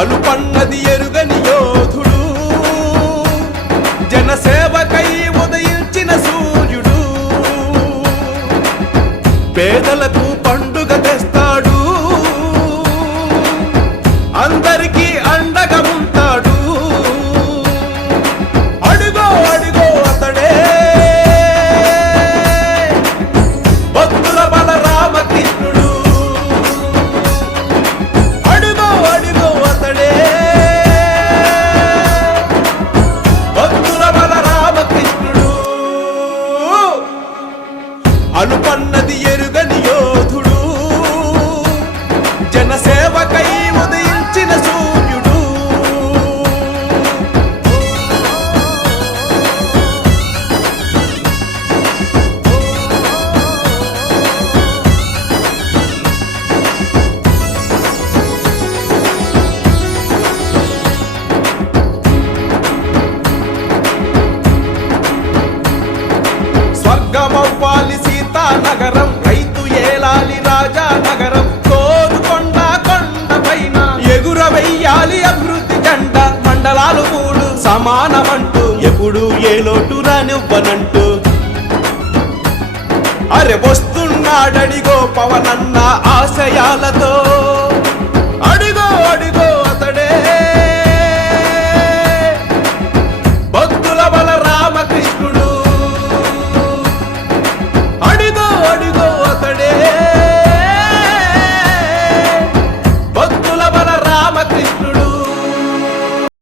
అలుపన్నది ఎరుగని యోధుడు. జనసేవకై ఉదయించిన సూర్యుడు. పేదలకు పండు пока సమానమంటూ ఎప్పుడు ఏ లోటు రానివ్వనంటూ. అరే వస్తున్నాడడిగో పవనన్న ఆశయాలతో.